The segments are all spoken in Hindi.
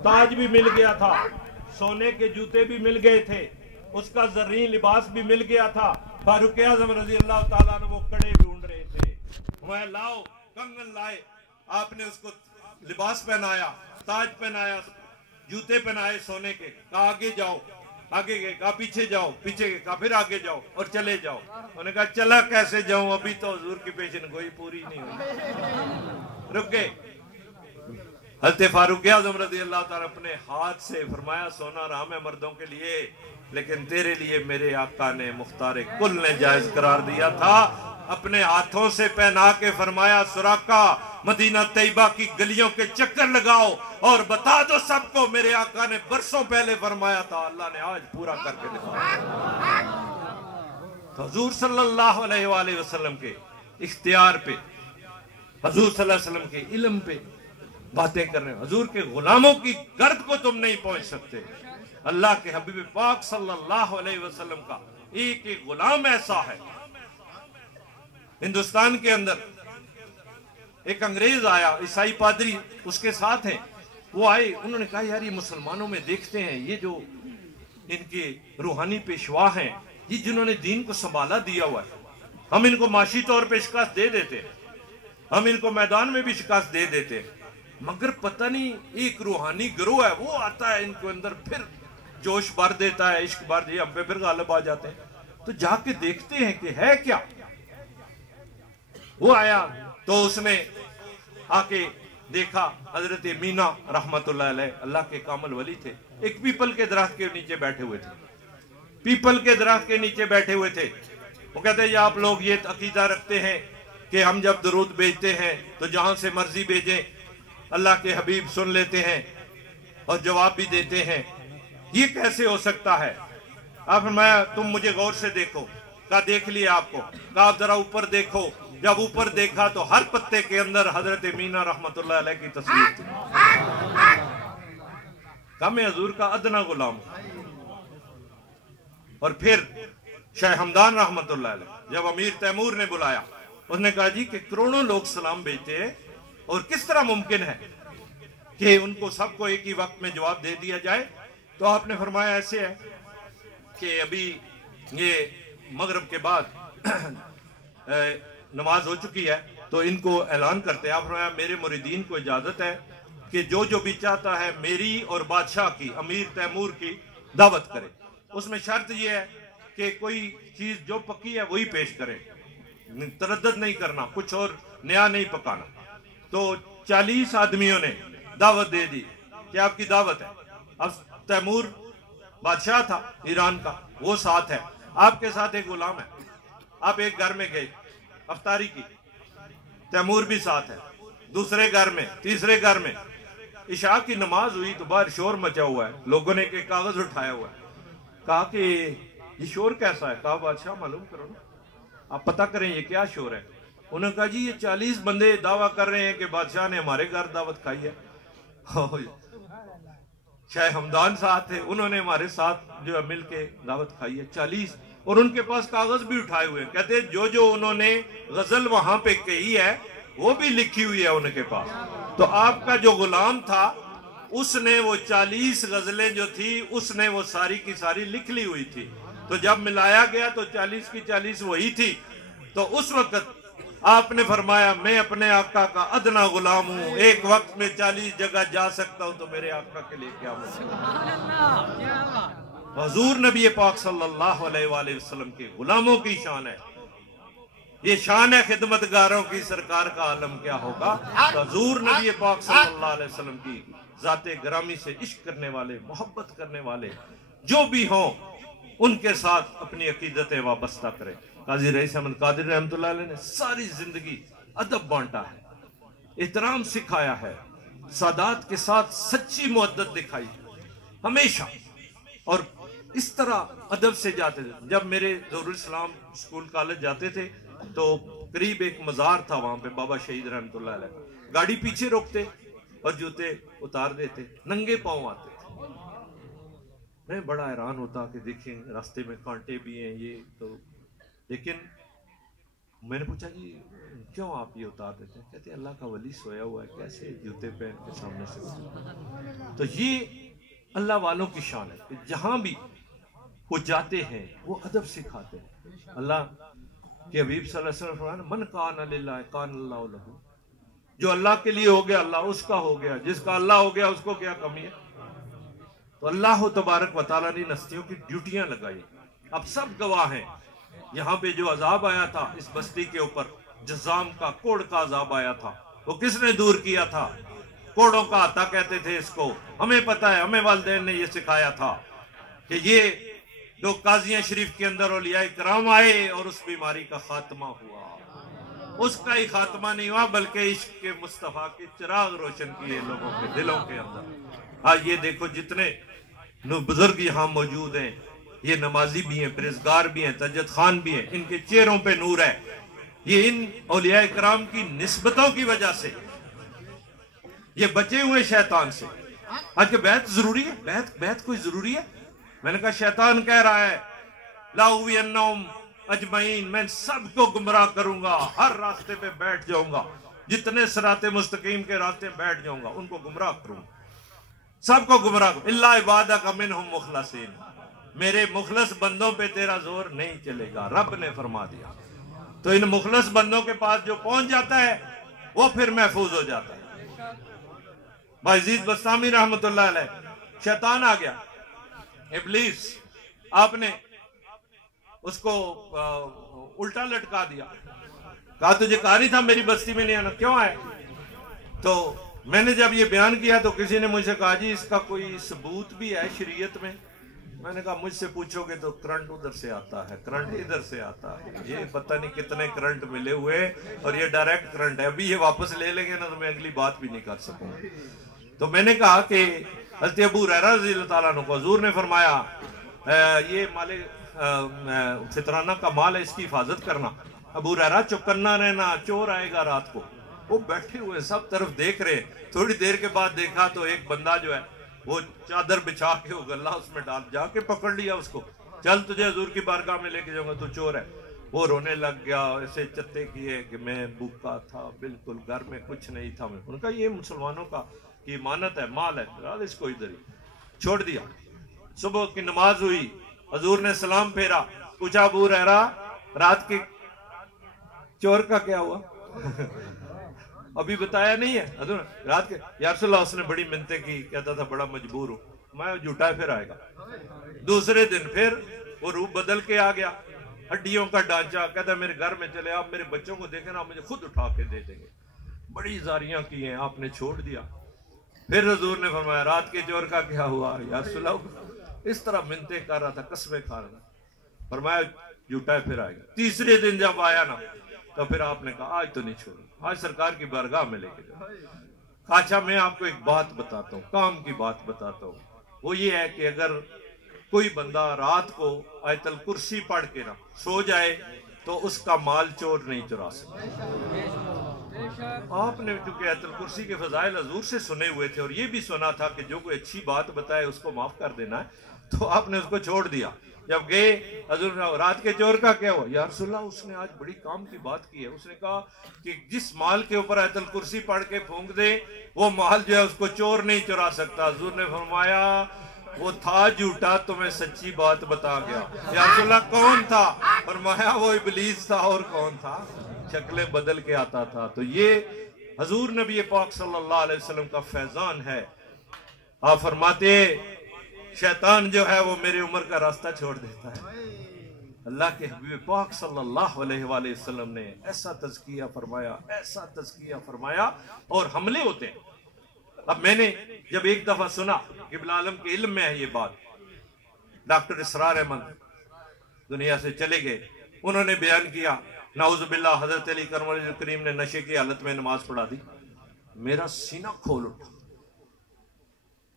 ताज भी मिल गया था, सोने के जूते भी मिल गए थे, उसका जर्रीन लिबास भी मिल गया था। फारूक आजम रजी अल्लाह ताला ने वो कड़े ढूंढ रहे थे, वह लाओ कंगन लाए, आपने उसको लिबास पहनाया, ताज पहनाया, जूते पहनाए सोने के, कहा आगे जाओ, आगे गए, कहा पीछे जाओ, पीछे गए, कहा फिर आगे जाओ और चले जाओ। उन्होंने कहा चला कैसे जाऊं, अभी तो हुजूर की पेशन गोई पूरी नहीं हुई। रुक गए। हज़रत फारूक आज़म रज़ी अल्लाह ताला अपने हाथ से फरमाया सोना राम है मर्दों के लिए, लेकिन तेरे लिए मेरे आका ने मुख्तार कुल ने जायज करार दिया था। अपने हाथों से पहना के फरमाया सुराका मदीना तैयबा की गलियों के चक्कर लगाओ और बता दो सबको मेरे आका ने बरसों पहले फरमाया था, अल्लाह ने आज पूरा करके दिखाया। तो हुजूर सल्लल्लाहु अलैहि वसल्लम के इख्तियार पे, हुजूर सल्लल्लाहु अलैहि वसल्लम के इल्म पे बातें कर रहे हैं। हुजूर के गुलामों की गर्द को तुम नहीं पहुंच सकते। अल्लाह के हबीब पाक सल्लल्लाहु अलैहि वसल्लम का एक एक गुलाम ऐसा है। हिंदुस्तान के अंदर एक अंग्रेज आया, ईसाई पादरी उसके साथ हैं, वो आए, उन्होंने कहा यार ये मुसलमानों में देखते हैं ये जो इनके रूहानी पेशवा हैं, ये जिन्होंने दीन को संभाला दिया हुआ है, हम इनको माशी तौर पे शिकस्त दे देते, हम इनको मैदान में भी शिकस्त दे देते, मगर पता नहीं एक रूहानी गिरोह है वो आता है इनके अंदर, फिर जोश भर देता है, इश्क भर दिया, हम पे फिर गालिब आ जाते हैं। तो जाके देखते हैं कि है क्या। वो आया तो उसने आके देखा हजरत मीना रहमतुल्लाह अलैह अल्लाह के कामल वली थे, एक पीपल के दरख्त के नीचे बैठे हुए थे, पीपल के दरख्त के नीचे बैठे हुए थे। वो कहते हैं आप लोग ये अकीदा रखते हैं कि हम जब दरूद भेजते हैं तो जहां से मर्जी भेजें अल्लाह के हबीब सुन लेते हैं और जवाब भी देते हैं, ये कैसे हो सकता है। आप फरमाया तुम मुझे गौर से देखो, कहा देख लिया आपको, कहा आप जरा ऊपर देखो, जब ऊपर देखा तो हर पत्ते के अंदर हजरत मीना रहमतुल्लाह अलैह की तस्वीर थी। कहा मैं हुजूर का अदना गुलाम। और फिर शाह हमदान रहमतुल्लाह अलैह जब अमीर तैमूर ने बुलाया, उसने कहा जी कि करोड़ों लोग सलाम भेजते हैं और किस तरह मुमकिन है कि उनको सबको एक ही वक्त में जवाब दे दिया जाए। तो आपने फरमाया ऐसे है कि अभी ये मगरिब के बाद नमाज हो चुकी है तो इनको ऐलान करते हैं। आप फरमाया मेरे मुरीदीन को इजाजत है कि जो जो भी चाहता है मेरी और बादशाह की अमीर तैमूर की दावत करे, उसमें शर्त यह है कि कोई चीज जो पकी है वही पेश करे, तरद्दुद नहीं करना, कुछ और नया नहीं पकाना। तो 40 आदमियों ने दावत दे दी कि आपकी दावत है। अब तैमूर बादशाह था ईरान का, वो साथ है, आपके साथ एक गुलाम है, आप एक घर में गए अफ्तारी की, तैमूर भी साथ है, दूसरे घर में, तीसरे घर में इशा की नमाज हुई तो बाहर शोर मचा हुआ है, लोगों ने एक कागज उठाया हुआ है, कहा कि ये शोर कैसा है। कहा बादशाह मालूम करो ना, आप पता करें ये क्या शोर है। उन्होंने कहा जी ये 40 बंदे दावा कर रहे हैं कि बादशाह ने हमारे घर दावत खाई है। शाह हमदान साथ थे, उन्होंने हमारे साथ जो है मिल के दावत खाई है 40, और उनके पास कागज भी उठाए हुए हैं। कहते जो जो उन्होंने गजल वहां पे कही है वो भी लिखी हुई है उनके पास। तो आपका जो गुलाम था उसने वो 40 गजलें जो थी उसने वो सारी की सारी लिख ली हुई थी। तो जब मिलाया गया तो 40 की 40 वही थी। तो उस वक्त आपने फरमाया मैं अपने आका का अदना गुलाम हूं, एक वक्त में 40 जगह जा सकता हूं, तो मेरे आका के लिए क्या मुश्किल। हुजूर नबी पाक सल्लल्लाहु अलैहि वसल्लम के गुलामों की शान है, ये शान है खिदमतगारों की, सरकार का आलम क्या होगा। तो हुजूर नबी पाक सल्लल्लाहु अलैहि वसल्लम की जाते ग्रामी से इश्क करने वाले, मोहब्बत करने वाले जो भी हों उनके साथ अपनी अकीदत वाबस्ता करें। काजी रईस अहमद कादरी रहमतुल्लाह अलैह ने सारी जिंदगी अदब बांटा है, एहतराम सिखाया है, सादात के साथ सच्ची मोहब्बत दिखाई है हमेशा, और इस तरह अदब से जाते थे। जब मेरे ज़हुरुल इस्लाम स्कूल कॉलेज जाते थे तो करीब एक मज़ार था, वहां पे बाबा शहीद रहमतुल्लाह अलैह, गाड़ी पीछे रोकते और जूते उतार देते, नंगे पांव आते थे। मैं बड़ा हैरान होता कि देखें रास्ते में कांटे भी हैं ये तो, लेकिन मैंने पूछा जी क्यों आप ये उतार देते हैं? कहते अल्लाह का वली सोया हुआ है, कैसे जूते पहन के सामने से उतार। तो ये अल्लाह वालों की शान है कि जहां भी वो जाते हैं वो अदब सिखाते हैं। अल्लाह के हबीब सल्लल्लाहु अलैहि वसल्लम, मन कान लिल्लाह कान अल्लाह लहू, जो अल्लाह के लिए हो गया अल्लाह उसका हो गया, जिसका अल्लाह हो गया उसको क्या कमी है। तो अल्लाह तबारक व तआला ने नस्तियों की ड्यूटियां लगाई। अब सब गवाह हैं, यहाँ पे जो अजाब आया था इस बस्ती के ऊपर, जज़ाम का कोड़ का अजाब आया था, वो किसने दूर किया था? कोड़ों का आता कहते थे इसको। हमें पता है, हमें वालिदैन ने ये सिखाया था कि ये जो काजिया शरीफ के अंदर औलिया इकराम आए और उस बीमारी का खात्मा हुआ, उसका ही खात्मा नहीं हुआ बल्कि इश्क के मुस्तफा के चिराग रोशन किए लोगों के दिलों के अंदर। आज ये देखो जितने बुजुर्ग यहाँ मौजूद हैं, ये नमाजी भी हैं, परहेजगार भी हैं, तजद खान भी हैं, इनके चेहरों पे नूर है। ये इन औलिया इकराम की निस्बतों की वजह से ये बचे हुए शैतान से। आज के बैत जरूरी है, बैत कोई जरूरी है? मैंने कहा शैतान कह रहा है लाउवियन्नहुम अजमईन, मैं सबको गुमराह करूंगा, हर रास्ते पे बैठ जाऊंगा, जितने सिराते मुस्तकीम के रास्ते बैठ जाऊंगा उनको गुमराह करूंगा, सबको गुमराह करूंगा। इल्ला इबादक मिनहुम मुखलसीन, मेरे मुखलस बंदों पे तेरा जोर नहीं चलेगा, रब ने फरमा दिया। तो इन मुखलस बंदों के पास जो पहुंच जाता है वो फिर महफूज हो जाता है। बायजीद बस्तामी रहमतुल्लाह अलैह, शैतान आ गया, इब्लीस, आपने उसको उल्टा लटका दिया, कहा तुझे कहा नहीं था मेरी बस्ती में नहीं आना, क्यों आए? तो मैंने जब ये बयान किया तो किसी ने मुझसे कहा जी इसका कोई सबूत भी है शरीयत में? मैंने कहा मुझसे पूछोगे तो करंट उधर से आता है, करंट इधर से आता है, ये पता नहीं कितने करंट मिले हुए और ये डायरेक्ट करंट है, अभी ये वापस ले लेंगे ना तो मैं अगली बात भी नहीं कर सकूंगा। तो मैंने कहा कि हज़रत अबू हुरैरा रज़ियल्लाहु ताला अन्हु को हुज़ूर ने फरमाया ये माले फितराना का माल है, इसकी हिफाजत करना। अबू हुरैरा चौकन्ना रहना, चोर आएगा रात को। वो बैठे हुए सब तरफ देख रहे। थोड़ी देर के बाद देखा तो एक बंदा जो है वो चादर बिछा के वो गल्ला उसमें डाल, जाके पकड़ लिया उसको, चल तुझे हुजूर की बारगाह में लेके जाऊंगा, तू चोर है। वो रोने लग गया, ऐसे चत्ते किए कि मैं भूखा था, बिल्कुल घर में कुछ नहीं था। मैं उनका ये मुसलमानों का की इमानत है, माल है, रात इसको इधर ही छोड़ दिया। सुबह की नमाज हुई, हुजूर ने सलाम फेरा, पूछा अबू हुरैरा रात के चोर का क्या हुआ? अभी बताया नहीं है हजूर रात के। या रसूलल्लाह, उसने बड़ी मिन्नतें की, कहता था बड़ा मजबूर हूं मैं, झूठा फिर आएगा। दूसरे दिन फिर वो रूप बदल के आ गया, हड्डियों का ढांचा, कहता मेरे घर में चले, आप मेरे बच्चों को देखे ना, मुझे खुद उठा के दे देंगे। बड़ी जारियां की हैं, आपने छोड़ दिया। फिर हुजूर ने फरमाया रात के चोर का क्या हुआ? या रसूलल्लाह, इस तरह मिन्नतें कर रहा था, कसमें खा रहा था, फरमाया झूठा फिर आएगा। तीसरे दिन जब आया ना तो फिर आपने कहा आज तो नहीं छोड़ूंगा, आज सरकार की बारगाह में लेके जाओ। अच्छा मैं आपको एक बात बताता हूँ, काम की बात बताता हूँ, वो ये है कि अगर कोई बंदा रात को आयतल कुर्सी पढ़ के ना सो जाए तो उसका माल चोर नहीं चुरा सकता। आपने क्योंकि आयतल कुर्सी के फजाइल हजूर से सुने हुए थे और ये भी सुना था कि जो कोई अच्छी बात बताए उसको माफ कर देना है, तो आपने उसको छोड़ दिया। जब गए हजूर, रात के चोर का क्या हुआ? या रसूलल्लाह, उसने आज बड़ी काम की बात की है, उसने कहा कि जिस माल के ऊपर आयतल कुर्सी पढ़ के फूंक दे वो माल जो है उसको चोर नहीं चुरा सकता। हजूर ने फरमाया वो था झूठा, तो मैं सच्ची बात बता गया। या रसूलल्लाह कौन था? फरमाया वो इब्लीस था। और कौन था? शक्लें बदल के आता था। तो ये हजूर नबी पाक सल्लल्लाहु अलैहि वसल्लम का फैजान है। आप फरमाते शैतान जो है वो मेरी उम्र का रास्ता छोड़ देता है। अल्लाह के हबीब पाक सल्लल्लाहु अलैहि वसल्लम ने ऐसा तज़किया फरमाया, ऐसा तज़किया फरमाया, और हमले होते हैं। अब मैंने जब एक दफा सुना कि इब्न आलम के इल्म में है ये बात, डॉक्टर इसरार अहमद दुनिया से चले गए, उन्होंने बयान किया नाउज़ुबिल्लाह हजरत अली करम करीम ने नशे की हालत में नमाज पढ़ा दी। मेरा सीना खोल उठा।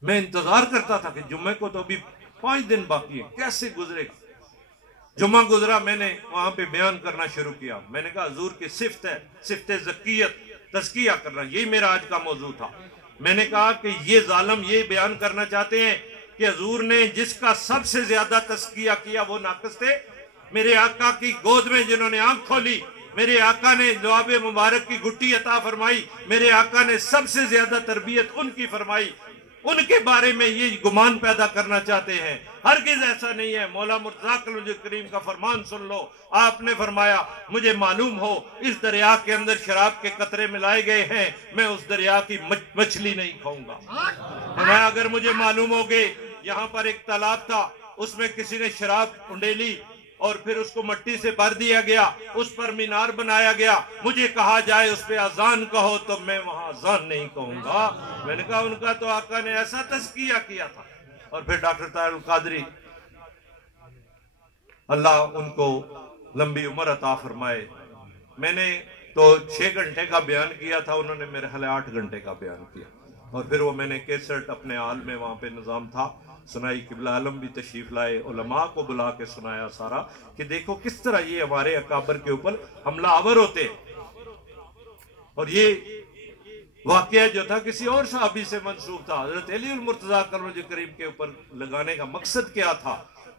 मैं इंतजार करता था कि जुम्मे को तो अभी 5 दिन बाकी है, कैसे गुजरेगा। जुम्मा गुजरा, मैंने वहां पे बयान करना शुरू किया। मैंने कहा हुजूर की सिफ्त है, सिफ्त ज़कियत, तज़किया करना, यही मेरा आज का मौजू था। मैंने कहा कि ये जालिम ये बयान करना चाहते हैं कि हुजूर ने जिसका सबसे ज्यादा तज़किया किया वो नाक़िस थे। मेरे आका की गोद में जिन्होंने आंख खोली मेरे आका ने जवाब मुबारक की गुट्टी अता फरमाई, मेरे आका ने सबसे ज्यादा तरबियत उनकी फरमाई, उनके बारे में ये गुमान पैदा करना चाहते हैं। हरगिज ऐसा नहीं है। मौला मुर्तज़ा करीम का फरमान सुन लो, आपने फरमाया मुझे मालूम हो इस दरिया के अंदर शराब के कतरे मिलाए गए हैं, मैं उस दरिया की मछली नहीं खाऊंगा। फरमाया अगर मुझे मालूम हो गए यहाँ पर एक तालाब था, उसमें किसी ने शराब उंडेली और फिर उसको मट्टी से भर दिया गया, उस पर मीनार बनाया गया, मुझे कहा जाए उस पे अजान कहो तो मैं वहां अजान नहीं कहूंगा। मैंने कहा उनका तो आका ने ऐसा तज़किया किया था। और फिर डॉक्टर ताहिर कादरी, अल्लाह उनको लंबी उम्र अता फरमाए, मैंने तो 6 घंटे का बयान किया था, उन्होंने मेरे ख्याल 8 घंटे का बयान किया। और फिर वो मैंने कैसेट अपने हाल में वहां पे निजाम था सुनाई, किबला आलम भी तशरीफ लाए, उलमा को बुला के सुनाया सारा कि देखो किस तरह ये हमारे अकाबर के ऊपर हमला आवर होते। और ये वाकया जो था किसी और सहाबी से मंसूब था, हजरत अली मुर्तज़ा करीम के ऊपर लगाने का मकसद क्या था,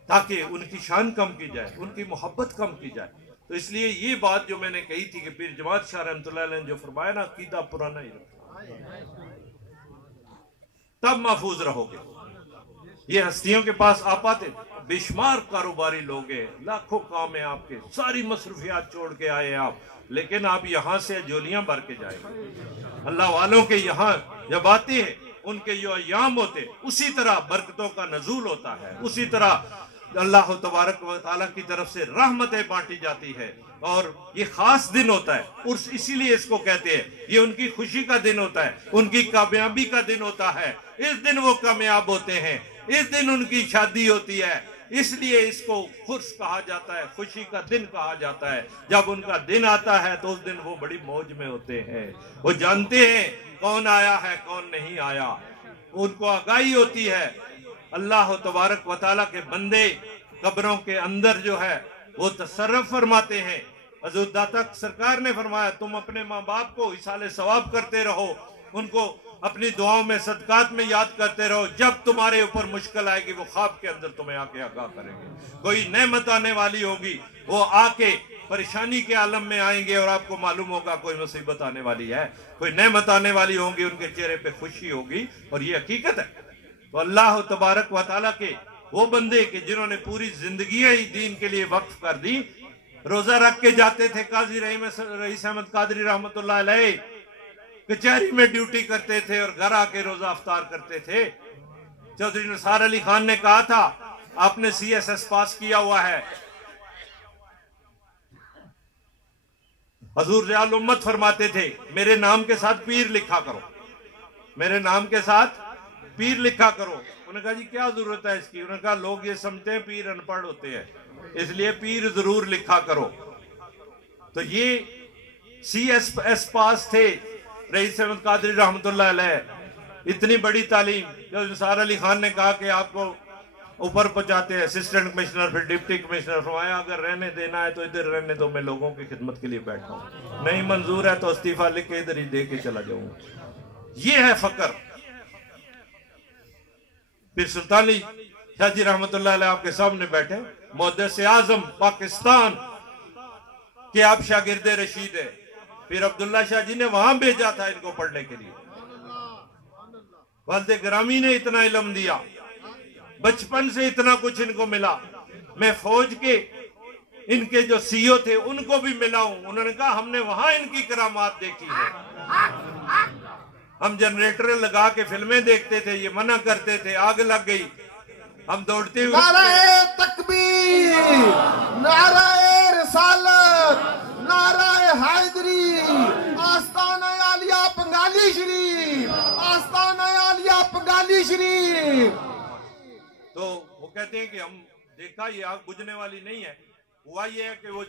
ताकि उनकी शान कम की जाए, उनकी मोहब्बत कम की जाए। तो इसलिए ये बात जो मैंने कही थी कि पीर जमात शाह रहमतुल्लाह अलैह ने जो फरमाया ना, अकीदा पुराना ही रखो तब महफूज रहोगे। ये हस्तियों के पास आ पाते, बेशुमार कारोबारी लोग हैं, लाखों काम है आपके, सारी मसरूफियात छोड़ के आए आप, लेकिन आप यहाँ से जोलियां भर के जाएंगे। अल्लाह वालों के यहाँ जब आते हैं, उनके जो अयाम होते, उसी तरह बरकतों का नजूल होता है, उसी तरह अल्लाह तबारक व तआला की तरफ से रहमतें बांटी जाती है। और ये खास दिन होता है, उर्स इसीलिए इसको कहते हैं, ये उनकी खुशी का दिन होता है, उनकी कामयाबी का दिन होता है। इस दिन वो कामयाब होते हैं, इस दिन उनकी शादी होती है, इसलिए इसको खुश कहा जाता है, खुशी का दिन कहा जाता है। जब उनका दिन आता है तो उस दिन वो बड़ी मौज में होते हैं, वो जानते हैं कौन आया है कौन नहीं आया, उनको आगाही होती है। अल्लाह तबारक व तआला के बंदे कब्रों के अंदर जो है वो तसर्रुफ फरमाते हैं। हज़रत दाता सरकार ने फरमाया तुम अपने माँ बाप को इसाले सवाब करते रहो, उनको अपनी दुआओं में सदकात में याद करते रहो, जब तुम्हारे ऊपर मुश्किल आएगी वो ख्वाब के अंदर तुम्हें आके आगाह करेंगे। कोई नेमत आने वाली होगी, वो आके परेशानी के आलम में आएंगे और आपको मालूम होगा कोई मुसीबत आने वाली है, कोई नेमत आने वाली होगी, उनके चेहरे पे खुशी होगी। और ये हकीकत है। तो अल्लाह तबारक व तआला के वो बंदे के जिन्होंने पूरी जिंदगी ही दीन के लिए वक्फ कर दी, रोजा रख के जाते थे। काजी रईस अहमद कादरी रहमतुल्लाह अलैह कचहरी में ड्यूटी करते थे और घर आके रोजा अफ्तार करते थे। चौधरी निसार अली खान ने कहा था आपने CSS पास किया हुआ है, हजूर ज़ियाउल उम्मत फरमाते थे मेरे नाम के साथ पीर लिखा करो, मेरे नाम के साथ पीर लिखा करो। उन्होंने कहा जी क्या जरूरत है इसकी? उन्होंने कहा लोग ये समझते हैं पीर अनपढ़ होते हैं, इसलिए पीर जरूर लिखा करो। तो ये CSS पास थे रईस अहमद कादरी रहमतुल्लाह अलैह। इतनी बड़ी तालीम जो निसार अली खान ने कहा कि आपको ऊपर पहुंचाते हैं, असिस्टेंट कमिश्नर फिर डिप्टी कमिश्नर, फरमाया अगर रहने देना है तो इधर रहने दो, मैं लोगों की खिदमत के लिए बैठा हूं, नहीं मंजूर है तो इस्तीफा लिख के इधर ही दे के चला जाऊंगा। ये है फकर। फिर सुल्तान अली शाह जी रहमतुल्लाह अलैह आपके सामने बैठे, मुहद्दिस आजम पाकिस्तान के आप शागिर्द रशीद है। फिर अब्दुल्ला शाह जी ने वहां भेजा था इनको पढ़ने के लिए। वालिद ग्रामी ने इतना इल्म दिया, बचपन से इतना कुछ इनको मिला। मैं फौज के इनके जो CEO थे उनको भी मिला हूं, उन्होंने कहा हमने वहां इनकी करामात देखी है। हम जनरेटर लगा के फिल्में देखते थे, ये मना करते थे, आग लग गई, हम दौड़ते हुए नाराए तकबीर, नाराए रिसालत, नाराए हैदरी, आस्ताना आलिया पंगाली शरीफ, आस्ताना आलिया पंगाली शरीफ। तो वो कहते हैं कि हम देखा ये आग बुझने वाली नहीं है। हुआ ये है कि वो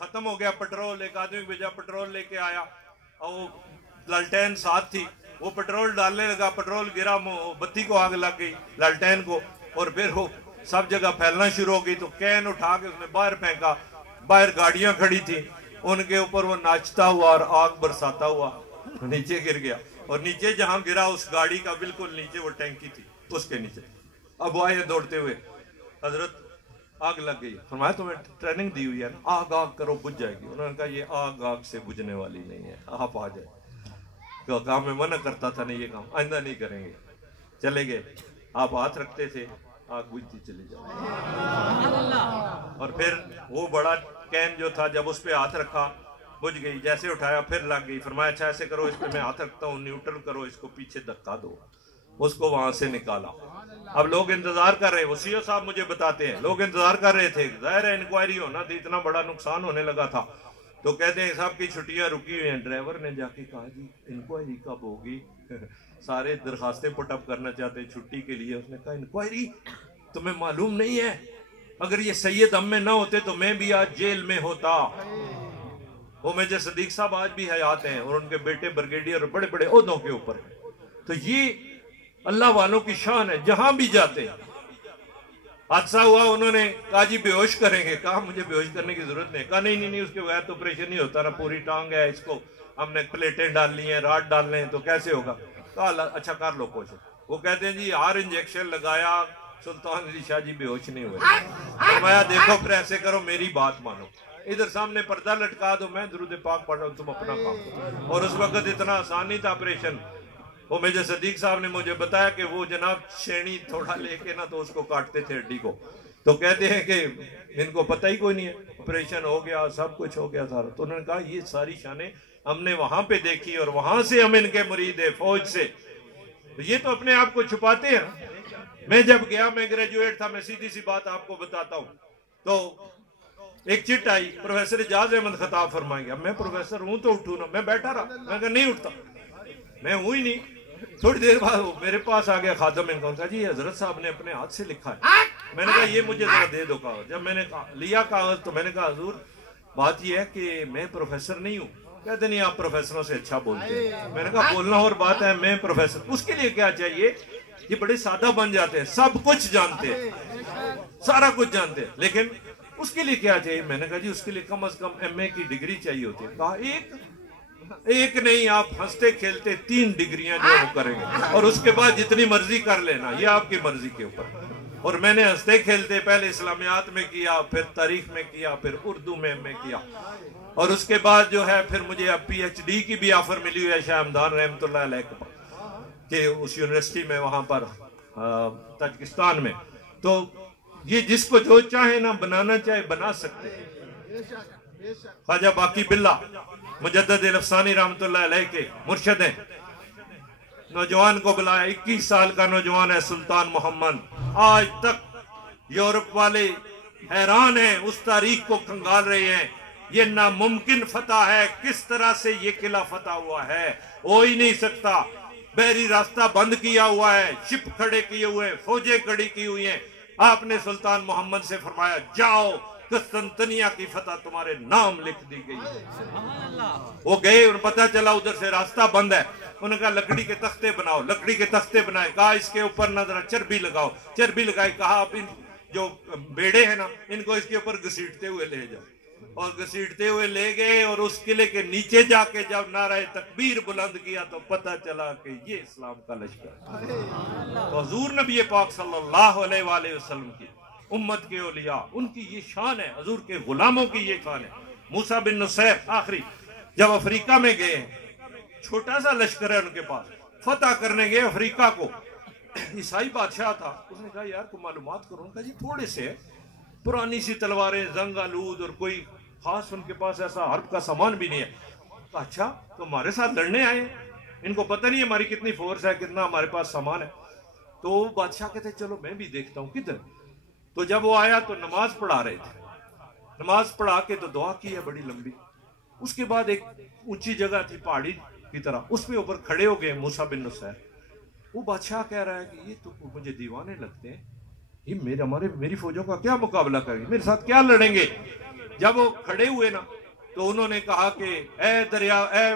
खत्म हो गया पेट्रोल, एक आदमी भेजा पेट्रोल लेके आया और वो लालटेन साथ थी, वो पेट्रोल डालने लगा, पेट्रोल गिरा, बत्ती को आग लग गई लालटेन को, और फिर वो सब जगह फैलना शुरू हो गई। तो कैन उठा के उसने बाहर फेंका, बाहर गाड़ियां खड़ी थी, उनके ऊपर वो नाचता हुआ और आग बरसाता हुआ नीचे गिर गया। और नीचे जहां गिरा उस गाड़ी का बिल्कुल नीचे वो टैंकी थी, उसके नीचे। अब वो आए दौड़ते हुए, हजरत आग लग गई। फरमाया तुम्हें ट्रेनिंग दी हुई है ना, आग आग करो बुझ जाएगी। उन्होंने कहा ये आग आग से बुझने वाली नहीं है, आप आ जाए। तो काम में मना करता था नहीं, ये काम आइंदा नहीं करेंगे। चले गए, आप हाथ रखते थे, आग बुझती चली जाए। और फिर वो बड़ा कैन जो था, जब उस पे हाथ रखा बुझ गई, जैसे उठाया फिर लग गई। फरमाया अच्छा ऐसे करो, इस पे मैं हाथ रखता हूँ, न्यूट्रल करो इसको, पीछे धक्का दो, उसको वहां से निकाला। अब लोग इंतजार कर रहे, वो सीओ साहब मुझे बताते हैं, लोग इंतजार कर रहे थे, जाहिर है इंक्वायरी होना थी, इतना बड़ा नुकसान होने लगा था। तो कहते हैं साहब की छुट्टियां रुकी हुई हैं। ड्राइवर ने जाके कहा जी इंक्वायरी कब होगी? सारे दरखास्तें पुटअप करना चाहते हैं छुट्टी के लिए। उसने कहा इंक्वायरी तुम्हें मालूम नहीं है, अगर ये सैयद हम में ना होते तो मैं भी आज जेल में होता। वो मेजर सदीक साहब आज भी हयात हैं और उनके बेटे ब्रिगेडियर बड़े बड़े ओहदों के ऊपर हैं। तो ये अल्लाह वालों की शान है, जहां भी जाते हैं। हादसा हुआ, उन्होंने कहा जी बेहोश करेंगे। कहा मुझे बेहोश करने की जरूरत नहीं। कहा नहीं नहीं, उसके बगैर तो ऑपरेशन नहीं होता ना, पूरी टांग है, इसको हमने प्लेटें डाल ली हैं, राड डाल रहे हैं, तो कैसे होगा? कहा अच्छा कर लो कोशिश। वो कहते हैं जी हर इंजेक्शन लगाया, सुल्तान अली शाह जी बेहोश नहीं हुए। फरमाया देखो फिर ऐसे करो, मेरी बात मानो, इधर सामने पर्दा लटका दो, मैं दुरूद पाक पढ़ रहा हूं, तुम अपना काम करो। और उस वक्त इतना आसान नहीं था ऑपरेशन। वो मेजर सदीक साहब ने मुझे बताया कि वो जनाब छेनी थोड़ा लेके ना तो उसको काटते थे हड्डी को। तो कहते हैं कि इनको पता ही कोई नहीं है, ऑपरेशन हो गया, सब कुछ हो गया सारा। तो उन्होंने कहा ये सारी शानें हमने वहां पे देखी और वहां से हम इनके मुरीद है फौज से। तो ये तो अपने आप को छुपाते हैं। मैं जब गया, मैं ग्रेजुएट था, मैं सीधी सी बात आपको बताता हूँ। तो एक चिट आई, प्रोफेसर इजाज अहमद खताब फरमाएंगे। अब मैं प्रोफेसर हूं तो उठू ना, मैं बैठा रहा, मैं कहा नहीं उठता, मैं हूं ही नहीं। थोड़ी देर बाद वो मेरे पास आ गया खादम, मैंने कहा जी हजरत साहब ने अपने हाथ से लिखा है। मैंने कहा ये मुझे जरा दे दो कागज। जब मैंने लिया कागज तो मैंने कहा हुजूर बात यह है कि मैं प्रोफेसर नहीं हूँ। कहते नहीं आप प्रोफेसरों से अच्छा बोलते हैं। मैंने कहा बोलना और बात है, मैं प्रोफेसर, उसके लिए क्या चाहिए? ये बड़े सादा बन जाते हैं, सब कुछ जानते हैं, सारा कुछ जानते हैं, लेकिन उसके लिए क्या चाहिए? मैंने कहा जी उसके लिए कम से कम MA की डिग्री चाहिए होती है। कहा एक नहीं, आप हंसते खेलते 3 डिग्रियां जो वो करेंगे और उसके बाद जितनी मर्जी कर लेना, ये आपकी मर्जी के ऊपर। और मैंने हंसते खेलते पहले इस्लामियात में किया, फिर तारीख में किया, फिर उर्दू में MA किया, और उसके बाद जो है फिर मुझे अब PhD की भी ऑफर मिली हुई है शाह हमदान रहमतुल्लाह अलैह के उस यूनिवर्सिटी में, वहां पर ताजिकिस्तान में। तो ये जिसको जो चाहे ना बनाना चाहे बना सकते हैं। ख्वाजा बाकी बिल्ला मुजद्दिद अफसानी रहमतुल्लाह अलैह के मुर्शद हैं। नौजवान को बुलाया, 21 साल का नौजवान है सुल्तान मोहम्मद। आज तक यूरोप वाले हैरान हैं, उस तारीख को खंगाल रहे हैं। ये नामुमकिन फतह है, किस तरह से ये किला फतह हुआ है, हो ही नहीं सकता। बहरी रास्ता बंद किया हुआ है, शिप खड़े किए हुए, फौजें खड़ी की हुई हैं। आपने सुल्तान मोहम्मद से फरमाया जाओ, कस्तंतनिया की फतह तुम्हारे नाम लिख दी गई है। वो गए और पता चला उधर से रास्ता बंद है। उन्होंने कहा लकड़ी के तख्ते बनाओ, लकड़ी के तख्ते बनाए। कहा इसके ऊपर ना जरा चर्बी लगाओ, चर्बी लगाई। कहा आप इन जो बेड़े हैं ना, इनको इसके ऊपर घसीटते हुए ले जाओ। और घसीटते हुए ले गए और उस किले के नीचे जाके जब नाराए तकबीर बुलंद किया तो पता चला कि ये इस्लाम का लश्कर। तो हुजूर नबी पाक सल्लल्लाहु अलैहि वसल्लम की उम्मत के औलिया, उनकी ये शान है, हुजूर के गुलामों की ये शान है। मूसा बिन नुसैर आखिरी जब अफ्रीका में गए, छोटा सा लश्कर है उनके पास, फतह करने गए अफ्रीका को। ईसाई बादशाह था, उसने कहा यार को मालूमात करो। उनका जी थोड़े से पुरानी सी तलवारें, जंग आलूद, और कोई खास उनके पास ऐसा हर्ब का सामान भी नहीं है। तो अच्छा तो हमारे साथ लड़ने आए, इनको पता नहीं हमारी कितनी फोर्स है, कितना हमारे पास सामान है। तो बादशाह कहते चलो मैं भी देखता हूँ किधर। तो जब वो आया तो नमाज पढ़ा रहे थे, नमाज पढ़ा के तो दुआ की है बड़ी लंबी। उसके बाद एक ऊंची जगह थी पहाड़ी की तरह, उसके ऊपर खड़े हो गए मूसा बिन नुसैर। वो बादशाह कह रहा है कि ये तो मुझे दीवाने लगते हैं, ये मेरी फौजों का क्या मुकाबला करेंगे, मेरे साथ क्या लड़ेंगे। जब वो खड़े हुए ना तो उन्होंने कहा कि ए दरिया, ए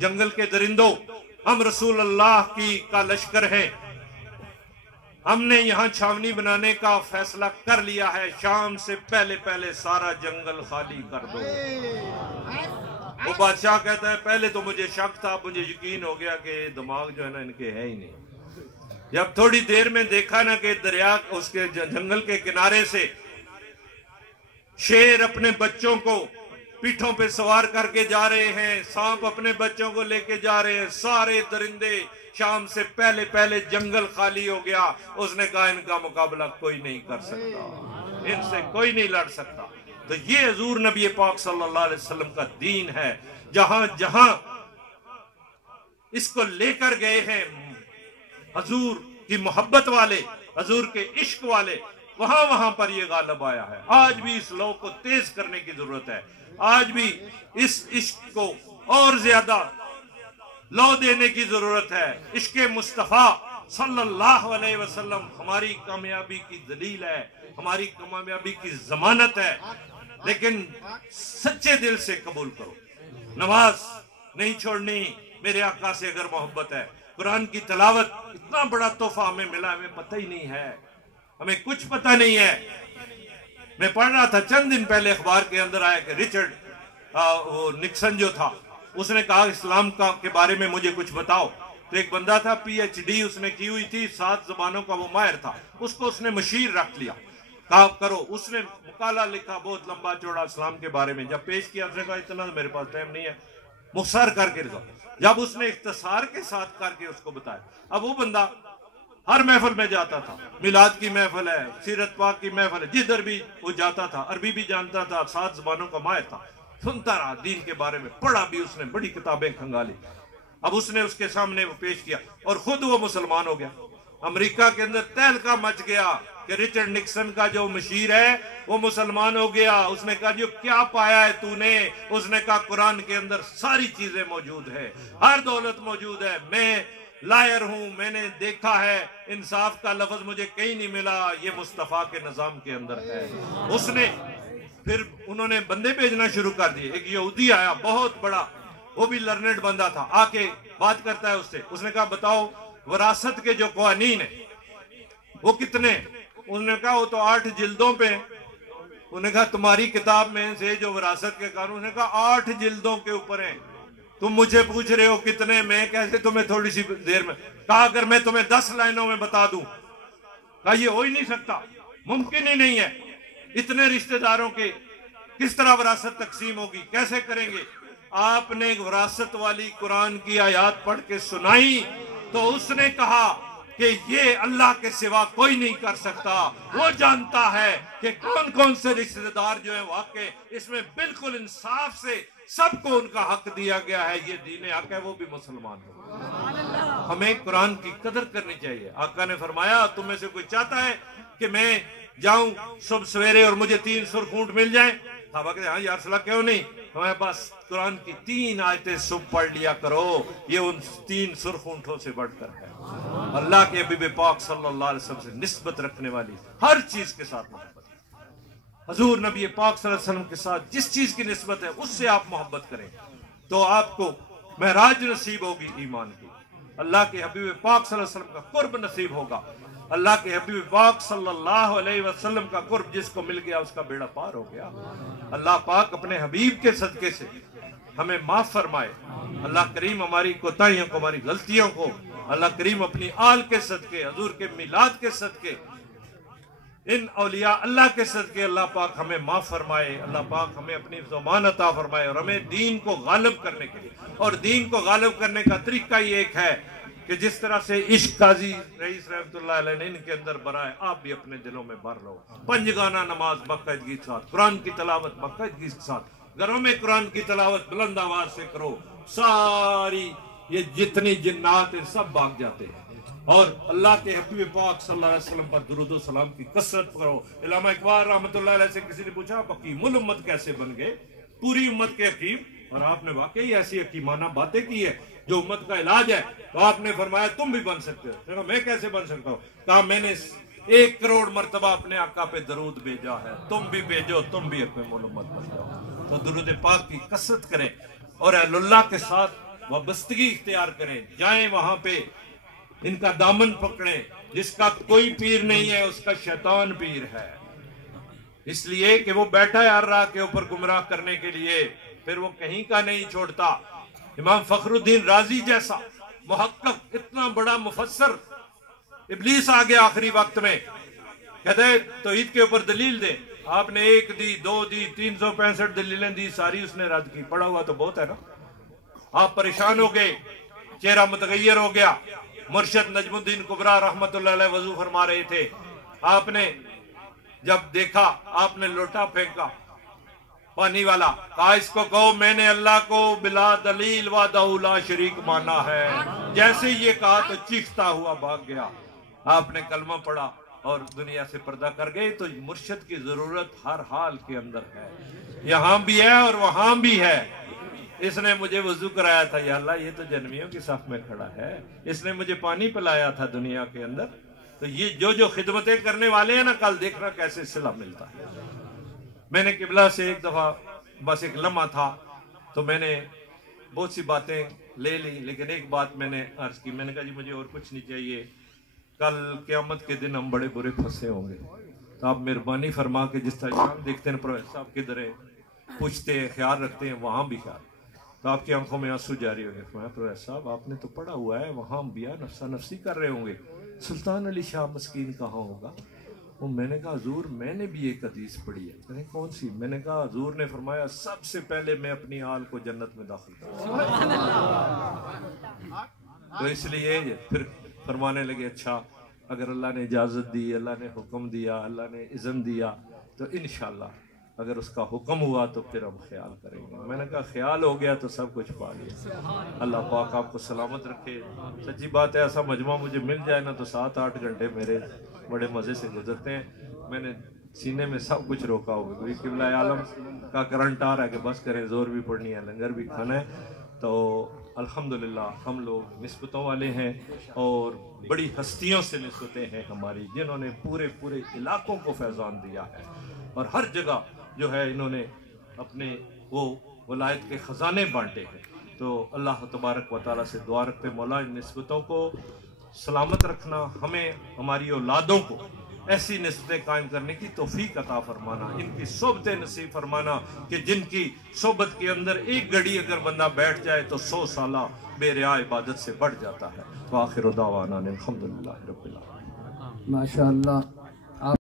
जंगल के दरिंदों, हम रसूल अल्लाह की का लश्कर हैं, हमने यहाँ छावनी बनाने का फैसला कर लिया है, शाम से पहले पहले सारा जंगल खाली कर दो। वो बादशाह कहता है पहले तो मुझे शक था, मुझे यकीन हो गया कि दिमाग जो है ना इनके है ही नहीं। जब थोड़ी देर में देखा ना कि दरिया उसके जंगल के किनारे से शेर अपने बच्चों को पीठों पे सवार करके जा रहे हैं, सांप अपने बच्चों को लेके जा रहे हैं, सारे दरिंदे, शाम से पहले पहले जंगल खाली हो गया। उसने कहा इनका मुकाबला कोई नहीं कर सकता, इनसे कोई नहीं लड़ सकता। तो ये हुजूर नबी पाक सल्लल्लाहु अलैहि वसल्लम का दीन है। जहां जहां इसको लेकर गए हैं हुजूर की मोहब्बत वाले, हुजूर के इश्क वाले, वहां वहां पर ये गालिब आया है। आज भी इस लौ को तेज करने की जरूरत है। आज भी इस इश्क को और ज्यादा लौ देने की जरूरत है। इश्क मुस्तफा सल्लल्लाहु अलैहि वसल्लम हमारी कामयाबी की दलील है, हमारी कामयाबी की जमानत है। लेकिन सच्चे दिल से कबूल करो। नमाज नहीं छोड़नी, मेरे आका से अगर मोहब्बत है। कुरान की तिलावत, इतना बड़ा तोहफा हमें मिला, हमें पता ही नहीं है, हमें कुछ पता नहीं है। मैं पढ़ रहा था चंद दिन पहले, अखबार के अंदर आया कि रिचर्ड वो निक्सन जो था, उसने कहा इस्लाम का के बारे में मुझे कुछ बताओ। तो एक बंदा था, PhD उसने की हुई थी, 7 ज़बानों का वो माहिर था, उसको उसने मशीर रख लिया, कहा करो। उसने मुकाला लिखा बहुत लंबा चौड़ा इस्लाम के बारे में। जब पेश किया उसने कहा इतना मेरे पास टाइम नहीं है, मुख्तसर करके लिखो। जब उसने इख्तिसार के साथ करके उसको बताया, अब वो बंदा हर महफिल में जाता था, मिलाद की महफिल है, सीरत पाक की महफिल है, जिधर भी वो जाता था, अरबी भी जानता था, 7 ज़बानों का माहिर था, सुनता रहा दीन के बारे में, पढ़ा भी उसने, बड़ी किताबें खंगाली। अब उसने उसके सामने वो पेश किया और खुद वो मुसलमान हो गया। अमेरिका के अंदर तहलका मच गया कि रिचर्ड निक्सन का जो मशीर है वो मुसलमान हो गया। उसने कहा जो क्या पाया है तूने? उसने कहा कुरान के अंदर सारी चीजें मौजूद है, हर दौलत मौजूद है, मैं लायर हूं, मैंने देखा है, इंसाफ का लफ्ज मुझे कहीं नहीं मिला, ये मुस्तफा के निजाम के अंदर है। उसने फिर उन्होंने बंदे भेजना शुरू कर दिए। एक यहूदी आया बहुत बड़ा, वो भी लर्नेड बंदा था, आके बात करता है उससे। उसने कहा बताओ विरासत के जो कानून है वो कितने? उसने कहा वो तो 8 जिल्दों पे। उन्होंने कहा तुम्हारी किताब में से जो विरासत के कानून, ने कहा 8 जिल्दों के ऊपर है, तुम मुझे पूछ रहे हो कितने, मैं कैसे तुम्हें थोड़ी सी देर में। कहा अगर मैं तुम्हें 10 लाइनों में बता दूं, कहा ये हो ही नहीं सकता, मुमकिन ही नहीं है। इतने रिश्तेदारों के किस तरह विरासत तकसीम होगी, कैसे करेंगे? आपने विरासत वाली कुरान की आयत पढ़ के सुनाई तो उसने कहा कि ये अल्लाह के सिवा कोई नहीं कर सकता। वो जानता है कि कौन कौन से रिश्तेदार जो है वाकई इसमें बिल्कुल इंसाफ से सबको उनका हक दिया गया है, ये दीन हक है, वो भी मुसलमान हो। हमें कुरान की कदर करनी चाहिए। आका ने फरमाया तुम में से कोई चाहता है कि मैं जाऊं सुबह सवेरे और मुझे 3 सुरखूंट मिल जाए? साहबा कहते हाँ यार सलाह क्यों नहीं, हमें बस कुरान की 3 आयतें सुबह पढ़ लिया करो, ये उन 3 सुरखूंठों से बढ़कर है। अल्लाह के हबीब पाक सल्लल्लाहु अलैहि वसल्लम से निस्बत रखने वाली हर चीज के साथ मोहब्बत, हुजूर नबी पाक सल्लल्लाहु अलैहि वसल्लम के साथ जिस चीज की निस्बत है उससे आप मोहब्बत करें तो आपको महराज नसीब होगी ईमान की। अल्लाह के हबीब पाक सल्लल्लाहु अलैहि वसल्लम का कुर्ब नसीब होगा। अल्लाह के हबीब पाक सल्लल्लाहु अलैहि वसल्लम का कुर्ब जिसको मिल गया उसका बेड़ा पार हो गया। अल्लाह पाक अपने हबीब के सदके से हमें माफ फरमाए। अल्लाह करीम हमारी कोताहियों को, हमारी गलतियों को अल्लाह करीम अपनी आल के सदके, हुजूर के मिलाद के सदके, इन औलिया अल्लाह के सदके अल्लाह पाक हमें माफ फरमाए। अल्लाह पाक हमें अपनी ज़मान अता फरमाए और हमें दीन को गालिब करने के लिए, और दीन को गालिब करने का तरीका ही एक है कि जिस तरह से इश्क काजी रईस रहमतुल्लाह अलैह ने इनके अंदर भरा है, आप भी अपने दिलों में भर लो। पंजगाना नमाज बाकायदगी के साथ, कुरान की तलावत बाकायदगी के साथ, घरों में कुरान की तलावत बुलंद आवाज से करो, सारी ये जितनी जिन्नात है सब भाग जाते हैं। और अल्लाह के हबीब पाक सल्लल्लाहु अलैहि वसल्लम पर दुरूद व सलाम की कसरत करो। इल्लामा इकबाल रहमतुल्लाह अलैह से किसी ने पूछा आप हकीमुल उम्मत कैसे बन गए, पूरी उम्मत के हकीम, और आपने वाकई ऐसी हकीमाना बातें की है जो उम्मत का इलाज है। तो आपने फरमाया तुम भी बन सकते हो। मैं कैसे बन सकता हूँ? कहा मैंने 1 करोड़ मरतबा अपने आका पे दरूद भेजा है, तुम भी भेजो, तुम भी हकीमुल उम्मत बन जाओ। तो दुरूद पाक की कसरत करें और अल्लाह के साथ वाबस्तगी इख्तियार करें, जाएं वहां पे, इनका दामन पकड़े। जिसका कोई पीर नहीं है उसका शैतान पीर है, इसलिए कि वो बैठा है हर राह के ऊपर गुमराह करने के लिए, फिर वो कहीं का नहीं छोड़ता। इमाम फखरुद्दीन राजी जैसा मुहक्किक, इतना बड़ा मुफस्सर, इब्लीस आ गया आखिरी वक्त में, कहते तो ईद के ऊपर दलील दे, आपने एक दी, दो दी, 365 दलीलें दी, सारी उसने रद्द की। पढ़ा हुआ तो बहुत है ना। आप परेशान हो गए, चेहरा मुतगैर हो गया। मुर्शद नजमुद्दीन कुबरा रहमतुल्लाह अलैह वजू फरमा रहे थे, आपने जब देखा आपने लोटा फेंका पानी वाला, कहा इसको कहो मैंने अल्लाह को बिला दलील व दौला शरीक माना है। जैसे ये कहा तो चीखता हुआ भाग गया। आपने कलमा पढ़ा और दुनिया से पर्दा कर गए। तो मुर्शद की जरूरत हर हाल के अंदर है, यहां भी है और वहां भी है। इसने मुझे वजू कराया था, या अल्लाह ये तो जन्मियों की साफ में खड़ा है। इसने मुझे पानी पिलाया था दुनिया के अंदर। तो ये जो खिदमतें करने वाले हैं ना, कल देखना कैसे सिला मिलता है। मैंने किबला से एक दफा बस एक लम्हा था तो मैंने बहुत सी बातें ले ली, लेकिन एक बात मैंने अर्ज की। मैंने कहा जी मुझे और कुछ नहीं चाहिए, कल क़यामत के दिन हम बड़े बुरे फंसे होंगे, तो आप मेहरबानी फरमा के जिस तरह शाम देखते हैं प्रोफेसर साहब किधर है, पूछते हैं, ख्याल रखते हैं, वहाँ भी ख्याल। तो आपकी आंखों में आंसू जारी हो गए। प्रोफेसर साहब आपने तो पढ़ा हुआ है, वहाँ बिया नफसा नफसी कर रहे होंगे, सुल्तान अली शाह मस्कीन कहाँ होगा। वो मैंने कहा हजूर मैंने भी एक हदीस पढ़ी है। मैंने कौन सी? मैंने कहा हजूर ने फरमाया सबसे पहले मैं अपनी आल को जन्नत में दाखिल करूंगा। तो इसलिए फिर फरमाने लगे अच्छा अगर अल्लाह ने इजाज़त दी, अल्लाह ने हुक्म दिया, अल्लाह ने इज़्न दिया, तो इंशाअल्लाह अगर उसका हुक्म हुआ तो फिर हम ख्याल करेंगे। मैंने कहा ख्याल हो गया तो सब कुछ पा लिया। अल्लाह पाक आपको सलामत रखे। सच्ची बात है, ऐसा मजमा मुझे मिल जाए ना तो 7-8 घंटे मेरे बड़े मज़े से गुजरते हैं। मैंने सीने में सब कुछ रोका होगा, क्योंकि किबला आलम का करंट आ रहा है कि बस करें, जोर भी पढ़नी है, लंगर भी खाना है। तो अल्हम्दुलिल्लाह हम लोग निस्बतों वाले हैं और बड़ी हस्तियों से निस्बतें हैं हमारी, जिन्होंने पूरे पूरे इलाकों को फैज़ान दिया है और हर जगह जो है इन्होंने अपने वो वलायत के ख़जाने बांटे हैं। तो अल्लाह तबारक व तआला से दुआ रखते मौला इन निस्बतों को सलामत रखना, हमें हमारी औलादों को ऐसी निस्बतें कायम करने की तौफीक अता फरमाना, इनकी सोबतें नसीब फरमाना कि जिनकी सोबत के अंदर एक घड़ी अगर बंदा बैठ जाए तो 100 साला बेरिया इबादत से बढ़ जाता है। तो आखिर दावाना अल्हम्दुलिल्लाह रब्बिल आलमीन। माशाअल्लाह।